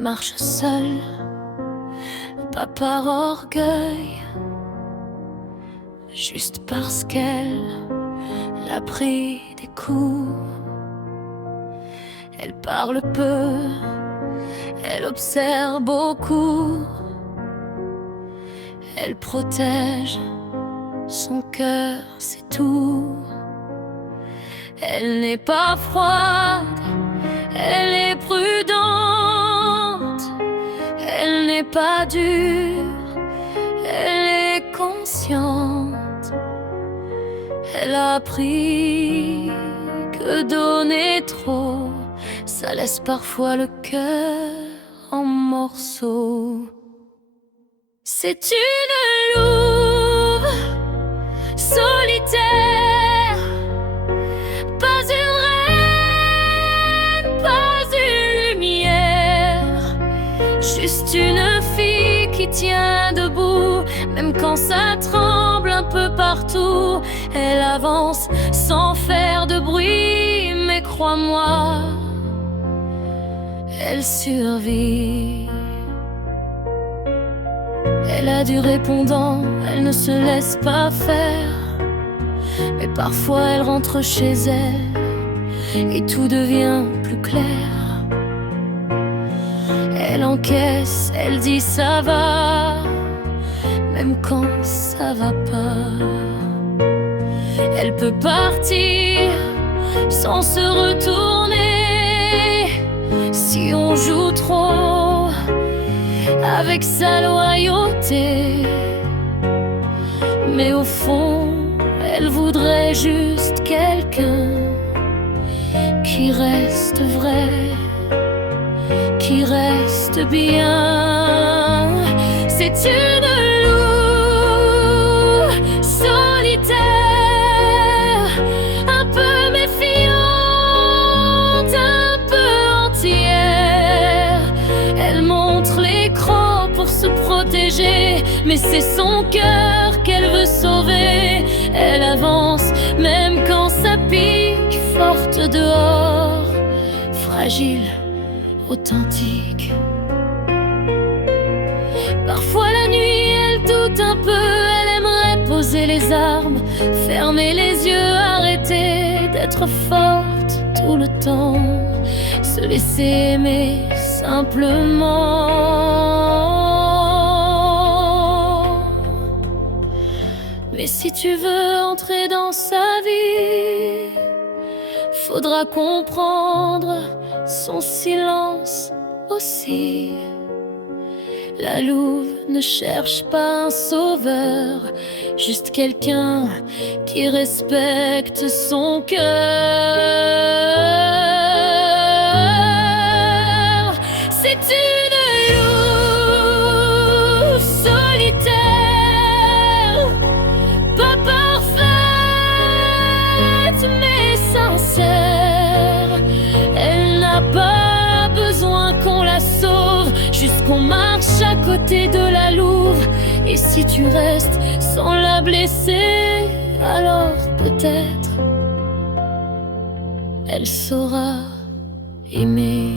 marche seule, pas par orgueil, juste parce qu'elle a pris des coups. Elle parle peu, elle observe beaucoup, elle protège son cœur, c'est tout. Elle n'est pas froide, elle est prudente. Elle n'est pas dure, elle est consciente. Elle a appris que donner trop, ça laisse parfois le cœur en morceaux. C'est une louve solitaire, pas une reine, pas une lumière, juste une fille qui tient debout, même quand ça tremble un peu partout. Elle avance sans faire de bruit, mais crois-moi, elle survit. Elle a du répondant, elle ne se laisse pas faire, mais parfois elle rentre chez elle et tout devient plus clair. Elle encaisse, elle dit ça va, même quand ça va pas. Elle peut partir sans se retourner si on joue trop avec sa loyauté. Mais au fond, elle voudrait juste quelqu'un qui reste vrai, qui reste bien. C'est une louve solitaire, un peu méfiante, un peu entière. Elle montre les crocs pour se protéger, mais c'est son cœur qu'elle veut sauver. Elle avance même quand ça pique, forte dehors, fragile, authentique. Parfois la nuit elle doute un peu, elle aimerait poser les armes, fermer les yeux, arrêter d'être forte tout le temps, se laisser aimer simplement. Mais si tu veux entrer dans sa vie, faudra comprendre son silence aussi. La louve ne cherche pas un sauveur, juste quelqu'un qui respecte son cœur. C'est une louve solitaire, pas parfaite mais sincère. Elle n'a pas besoin qu'on la sauve, juste qu'on marche à côté de la louve. Et si tu restes sans la blesser, alors peut-être elle saura aimer.